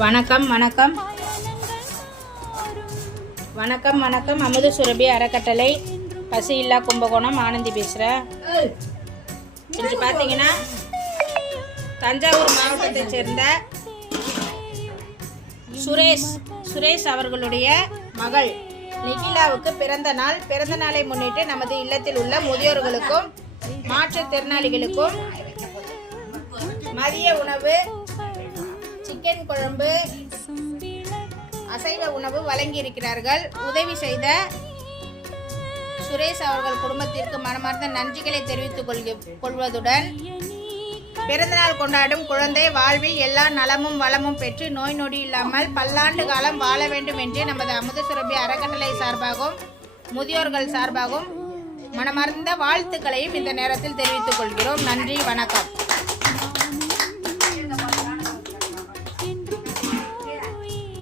வணக்கம் வணக்கம் வணக்கம் வணக்கம் அமுத சுரபி அறக்கட்டளை பசியில்லா கும்பகோணம் ஆனந்தி பேசுகிறேன். இன்று பார்த்தீங்கன்னா தஞ்சாவூர் மாவட்டத்தைச் சேர்ந்த சுரேஷ் அவர்களுடைய மகள் நிகிலாவுக்கு பிறந்த நாளை முன்னிட்டு நமது இல்லத்தில் உள்ள முதியோர்களுக்கும் மாற்றுத்திறனாளிகளுக்கும் மதிய உணவு, சிக்கன் குழம்பு, அசைவ உணவு வழங்கி இருக்கிறார்கள். உதவி செய்த சுரேஷ் அவர்கள் குடும்பத்திற்கு மனமார்ந்த நன்றிகளை தெரிவித்துக் கொள்வதுடன் பிறந்தநாள் கொண்டாடும் குழந்தை வாழ்வில் எல்லா நலமும் வளமும் பெற்று நோய் நொடி இல்லாமல் பல்லாண்டு காலம் வாழ வேண்டும் என்று நமது அமுத சுரபி அறக்கட்டளை சார்பாகவும் முதியோர்கள் சார்பாகவும் மனமார்ந்த வாழ்த்துக்களையும் இந்த நேரத்தில் தெரிவித்துக் கொள்கிறோம். நன்றி, வணக்கம்.